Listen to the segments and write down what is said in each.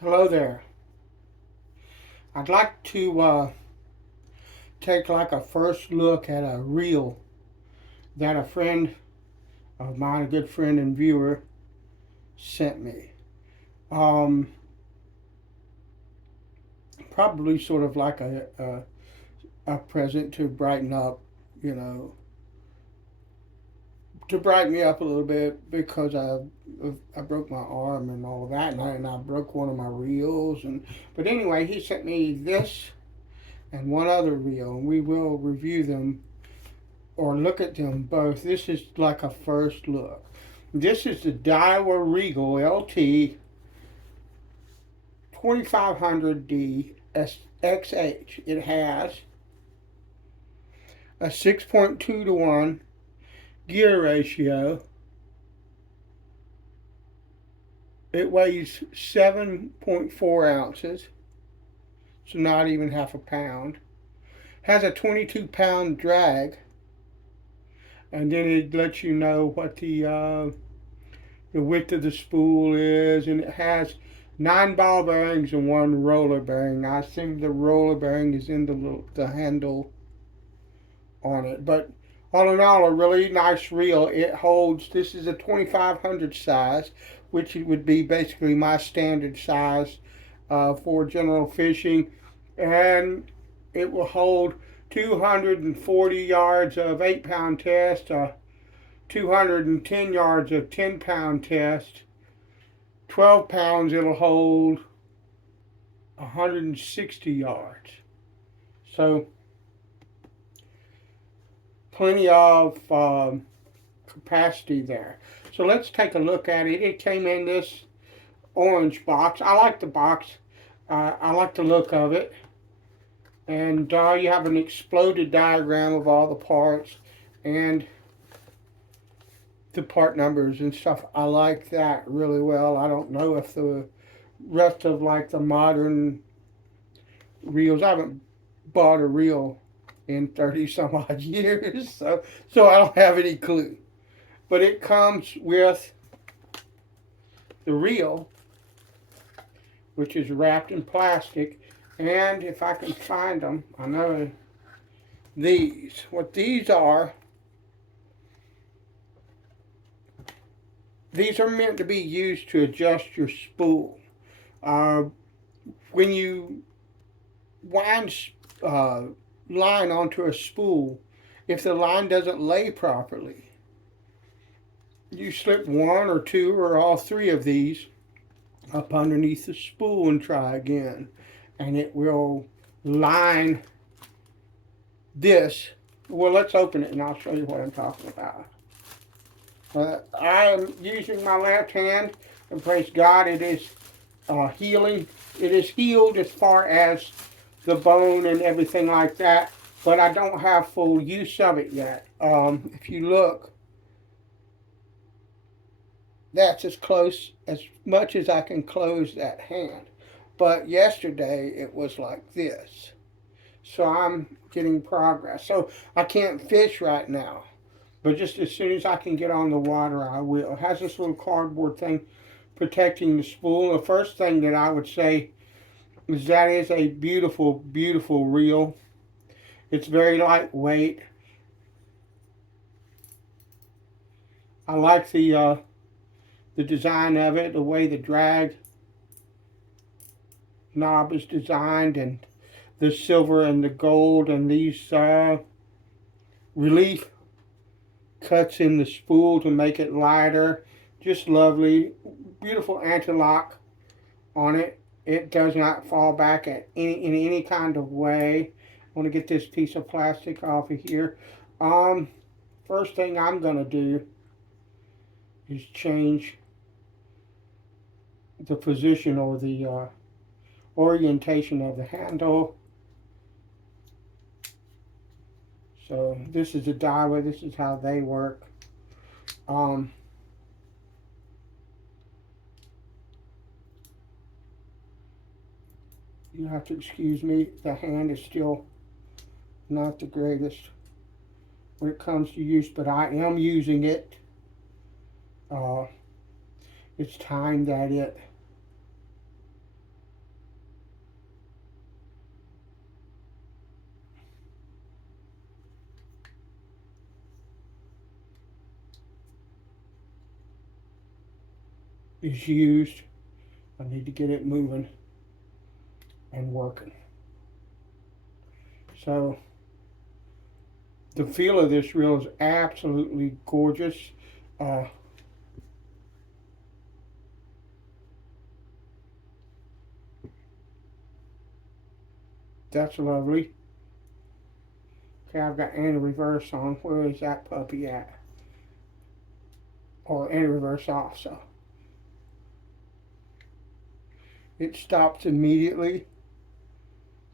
Hello there. I'd like to take like a first look at a reel that a friend of mine, a good friend and viewer, sent me. Um, Probably sort of like a present to brighten up, you know, to brighten me up a little bit because I broke my arm and all of that, and I broke one of my reels. But anyway, he sent me this and one other reel, and we will review them or look at them both. This is like a first look. This is the Daiwa Regal LT 2500D XH. It has a 6.2 to 1 gear ratio. It weighs 7.4 ounces, so not even half a pound. Has a 22-pound drag, and then it lets you know what the width of the spool is, and it has 9 ball bearings and 1 roller bearing. I assume the roller bearing is in the handle on it, but all in all, a really nice reel. It holds. This is a 2500 size, which would be basically my standard size for general fishing, and it will hold 240 yards of 8-pound test, 210 yards of 10-pound test. 12 pounds, it'll hold 160 yards. So, plenty of capacity there. So, let's take a look at it. It came in this orange box. I like the box, I like the look of it. And you have an exploded diagram of all the parts and the part numbers and stuff. I like that really well. I don't know if the rest of like the modern reels, I haven't bought a reel in 30 some odd years, so I don't have any clue. But it comes with the reel, which is wrapped in plastic, and if I can find them, I know what these are. These are meant to be used to adjust your spool. Uh, when you wind line onto a spool, if the line doesn't lay properly, you slip one or two or all three of these up underneath the spool and try again, and it will line this. Well, let's open it and I'll show you what I'm talking about. I am using my left hand, and praise God, it is healing. It is healed as far as the bone and everything like that, but I don't have full use of it yet. If you look, that's as much as I can close that hand. But yesterday it was like this. So I'm getting progress. So I can't fish right now. But just as soon as I can get on the water, I will. It has this little cardboard thing protecting the spool. The first thing that I would say is that is a beautiful, beautiful reel. It's very lightweight. I like the design of it, the way the drag knob is designed, and the silver and the gold, and these relief cuts in the spool to make it lighter. Just lovely. Beautiful anti-lock on it. It does not fall back in any kind of way. I want to get this piece of plastic off of here. First thing I'm going to do is change the position or the orientation of the handle. So this is a Daiwa. This is how they work. You have to excuse me. The hand is still not the greatest when it comes to use, but I am using it. Uh, it's time that it is used. I need to get it moving and working. So the feel of this reel is absolutely gorgeous. Uh, that's lovely. Okay, I've got anti-reverse on. Where is that puppy at? Or anti-reverse off, so it stops immediately.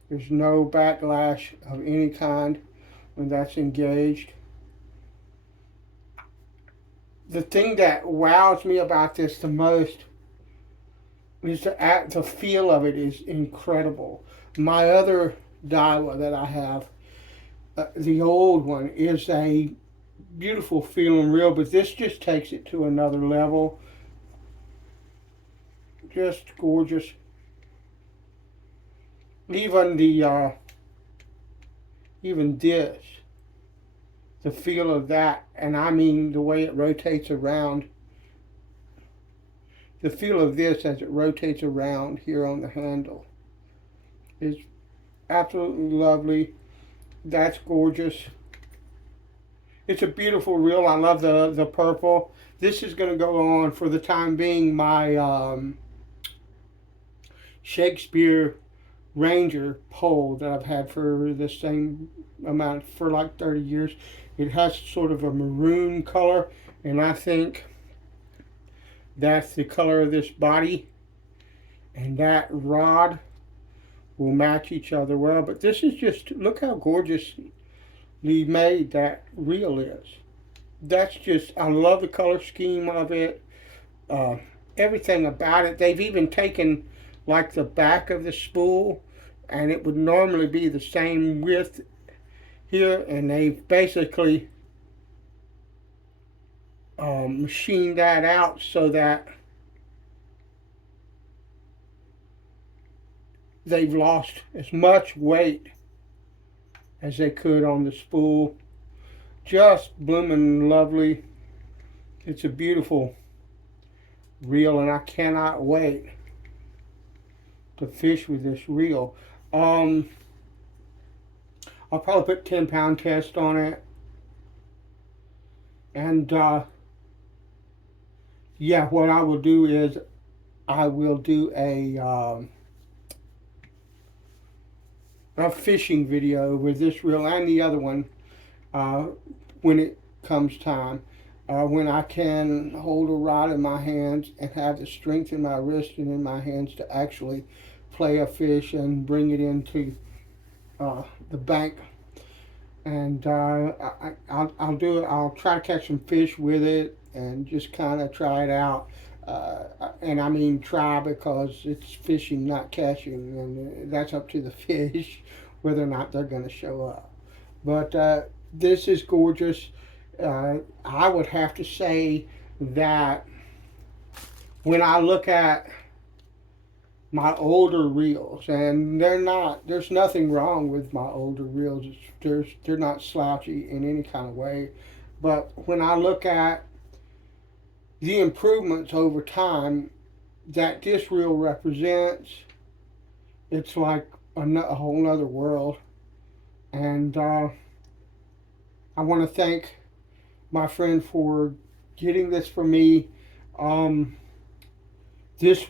There's no backlash of any kind when that's engaged. The thing that wows me about this the most is the feel of it is incredible. My other Daiwa that I have, the old one, is a beautiful feeling reel, but this just takes it to another level. Just gorgeous. Even even this, the feel of that, and I mean the way it rotates around. The feel of this as it rotates around here on the handle is absolutely lovely. That's gorgeous. It's a beautiful reel. I love the purple. This is going to go on for the time being my Shakespeare Ranger pole that I've had for the same amount for like 30 years. It has sort of a maroon color, and I think that's the color of this body, and that rod will match each other well. But this is just, look how gorgeously made that reel is. That's just, I love the color scheme of it. Uh, Everything about it. They've even taken like the back of the spool, and it would normally be the same width here, and they've basically machined that out so that they've lost as much weight as they could on the spool. Just blooming lovely. It's a beautiful reel, and I cannot wait to fish with this reel. I'll probably put 10-pound test on it, and yeah, what I will do is I will do a fishing video with this reel and the other one uh, when it comes time. When I can hold a rod in my hands and have the strength in my wrist and in my hands to actually play a fish and bring it into the bank. And I'll do it. I'll try to catch some fish with it and just kind of try it out. And I mean try, because it's fishing, not catching, and that's up to the fish whether or not they're going to show up. But this is gorgeous. I would have to say that when I look at my older reels, and there's nothing wrong with my older reels. They're not slouchy in any kind of way. But when I look at the improvements over time that this reel represents, it's like a whole nother world. And I want to thank my friend for getting this for me. This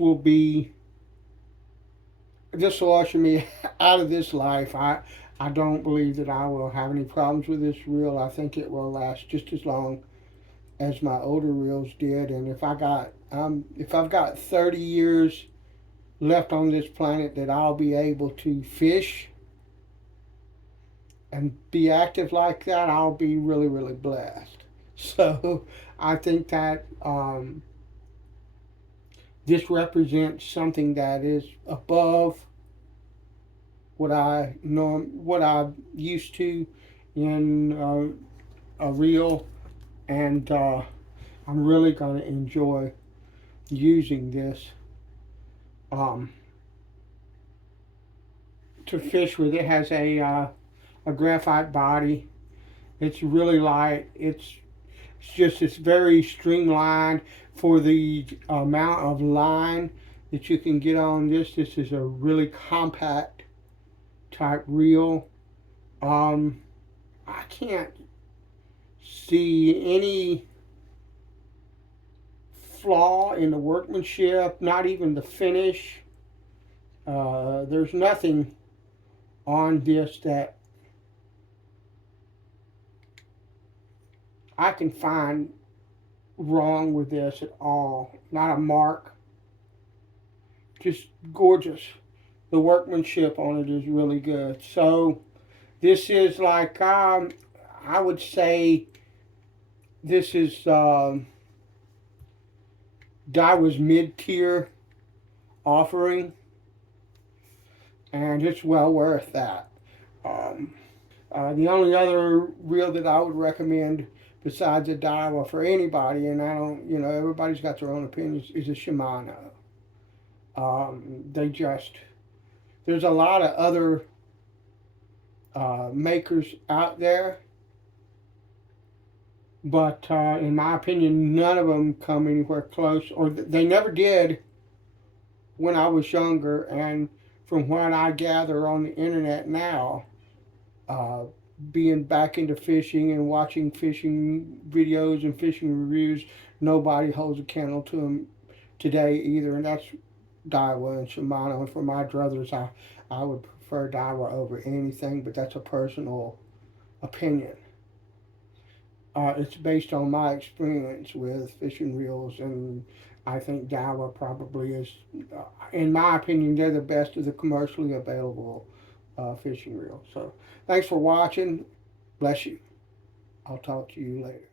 will usher me out of this life. I don't believe that I will have any problems with this reel. I think it will last just as long as my older reels did. And if I've got 30 years left on this planet that I'll be able to fish and be active like that, I'll be really, really blessed. So I think that this represents something that is above what I'm used to in a reel, and I'm really going to enjoy using this to fish with. It has a graphite body. It's really light. It's It's very streamlined for the amount of line that you can get on this. This is a really compact type reel. Um, I can't see any flaw in the workmanship, not even the finish. There's nothing on this that I can find wrong with this at all. Not a mark. Just gorgeous. The workmanship on it is really good. So this is like I would say this is Daiwa's mid-tier offering, and it's well worth that. Um, the only other reel that I would recommend besides a Daiwa for anybody, and I don't, everybody's got their own opinions, is a Shimano. They just, there's a lot of other makers out there, but in my opinion, none of them come anywhere close, or they never did when I was younger. And from what I gather on the internet now, uh, being back into fishing and watching fishing videos and fishing reviews, nobody holds a candle to them today either. And that's Daiwa and Shimano. And for my druthers, I would prefer Daiwa over anything, but that's a personal opinion. It's based on my experience with fishing reels, and I think Daiwa probably is, in my opinion, they're the best of the commercially available fishing reels. So, thanks for watching. Bless you. I'll talk to you later.